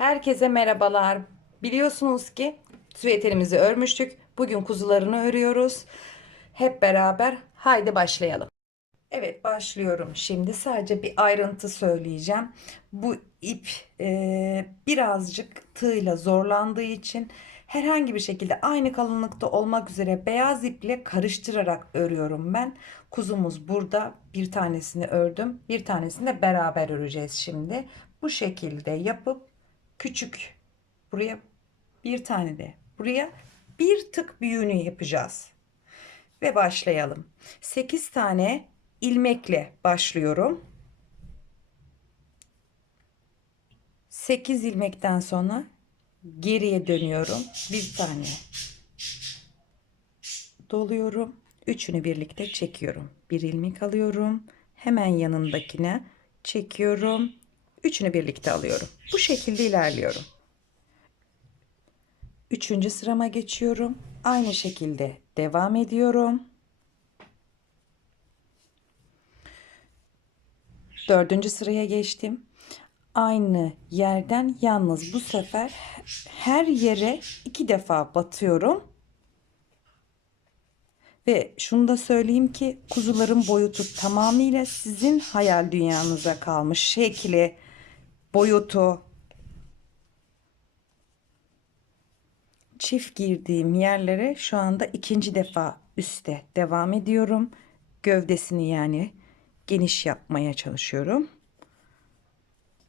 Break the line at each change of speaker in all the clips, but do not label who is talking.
Herkese merhabalar. Biliyorsunuz ki süveterimizi örmüştük. Bugün kuzularını örüyoruz. Hep beraber haydi başlayalım. Evet başlıyorum. Şimdi sadece bir ayrıntı söyleyeceğim. Bu ip e, birazcık tığla zorlandığı için herhangi bir şekilde aynı kalınlıkta olmak üzere beyaz iple karıştırarak örüyorum ben. Kuzumuz burada bir tanesini ördüm. Bir tanesini de beraber öreceğiz şimdi. Bu şekilde yapıp küçük buraya bir tane de buraya bir tık büyüğünü yapacağız. Ve başlayalım. 8 tane ilmekle başlıyorum. 8 ilmekten sonra geriye dönüyorum. Bir tane doluyorum. Üçünü birlikte çekiyorum. Bir ilmek alıyorum. Hemen yanındakine çekiyorum. Üçünü birlikte alıyorum. Bu şekilde ilerliyorum. Üçüncü sırama geçiyorum. Aynı şekilde devam ediyorum. Dördüncü sıraya geçtim. Aynı yerden yalnız bu sefer her yere iki defa batıyorum. Ve şunu da söyleyeyim ki kuzuların boyutu tamamıyla sizin hayal dünyanıza kalmış. Şekli, boyutu. Çift girdiğim yerlere şu anda ikinci defa üste devam ediyorum. Gövdesini yani geniş yapmaya çalışıyorum.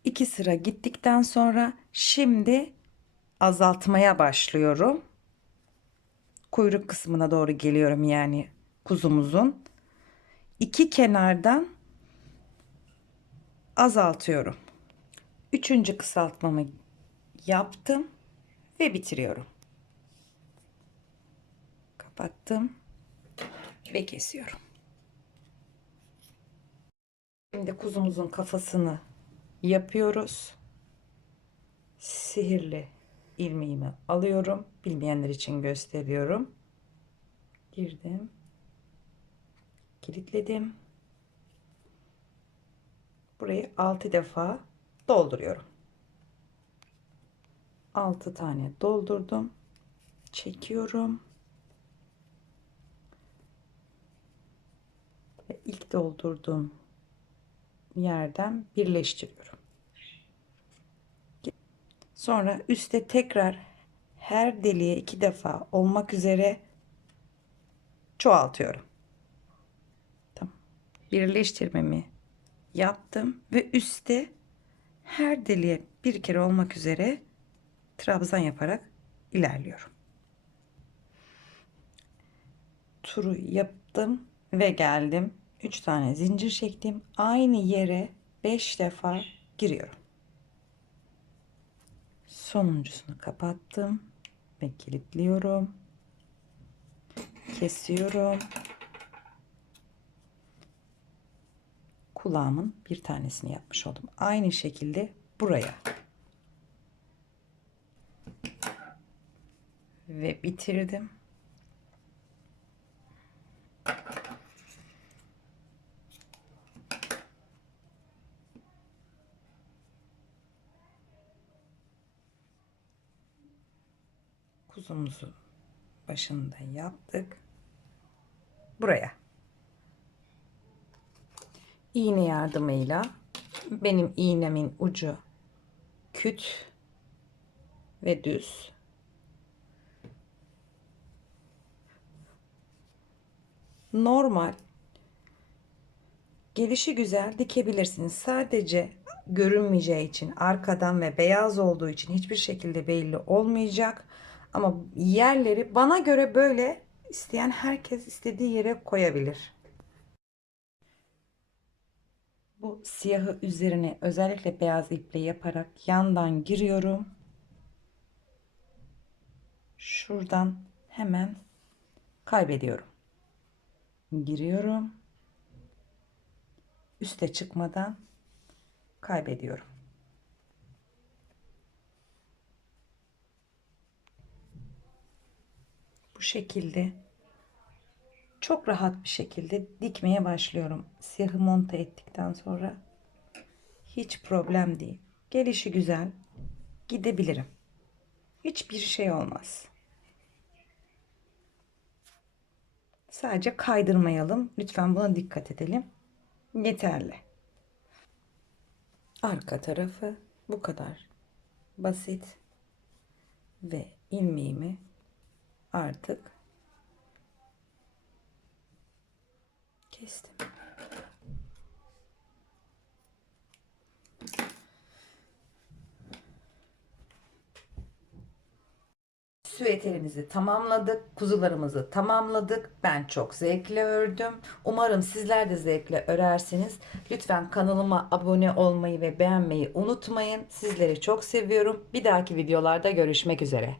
İki sıra gittikten sonra şimdi azaltmaya başlıyorum. Kuyruk kısmına doğru geliyorum yani kuzumuzun. İki kenardan azaltıyorum. Üçüncü kısaltmamı yaptım ve bitiriyorum. Kapattım ve kesiyorum. Şimdi kuzumuzun kafasını yapıyoruz. Sihirli ilmeğimi alıyorum. Bilmeyenler için gösteriyorum. Girdim. Kilitledim. Burayı 6 defa dolduruyorum. 6 tane doldurdum. Çekiyorum. Ve ilk doldurduğum yerden birleştiriyorum. Sonra üste tekrar her deliğe iki defa olmak üzere çoğaltıyorum. Tamam. Birleştirmemi yaptım ve üste her deliğe bir kere olmak üzere trabzan yaparak ilerliyorum. Turu yaptım ve geldim. 3 tane zincir çektim. Aynı yere 5 defa giriyorum. Sonuncusunu kapattım ve kilitliyorum. Kesiyorum. Kulağımın bir tanesini yapmış oldum. Aynı şekilde buraya. Ve bitirdim. kuzumuzu başında yaptık. Buraya. İğne yardımıyla benim iğnemin ucu küt ve düz. Normal gelişi güzel dikebilirsiniz. Sadece görünmeyeceği için arkadan ve beyaz olduğu için hiçbir şekilde belli olmayacak. Ama yerleri bana göre böyle isteyen herkes istediği yere koyabilir. Bu siyahı üzerine özellikle beyaz iple yaparak yandan giriyorum. Şuradan hemen kaybediyorum. Giriyorum. Üste çıkmadan kaybediyorum. bu şekilde çok rahat bir şekilde dikmeye başlıyorum. Siyahı monte ettikten sonra hiç problem değil. Gelişi güzel. gidebilirim. Hiçbir şey olmaz. Sadece kaydırmayalım. Lütfen buna dikkat edelim. Yeterli. Arka tarafı bu kadar basit ve ilmeğimi artık kestim. Süveterimizi tamamladık, kuzularımızı tamamladık. Ben çok zevkle ördüm. Umarım sizler de zevkle örersiniz. Lütfen kanalıma abone olmayı ve beğenmeyi unutmayın. Sizleri çok seviyorum. Bir dahaki videolarda görüşmek üzere.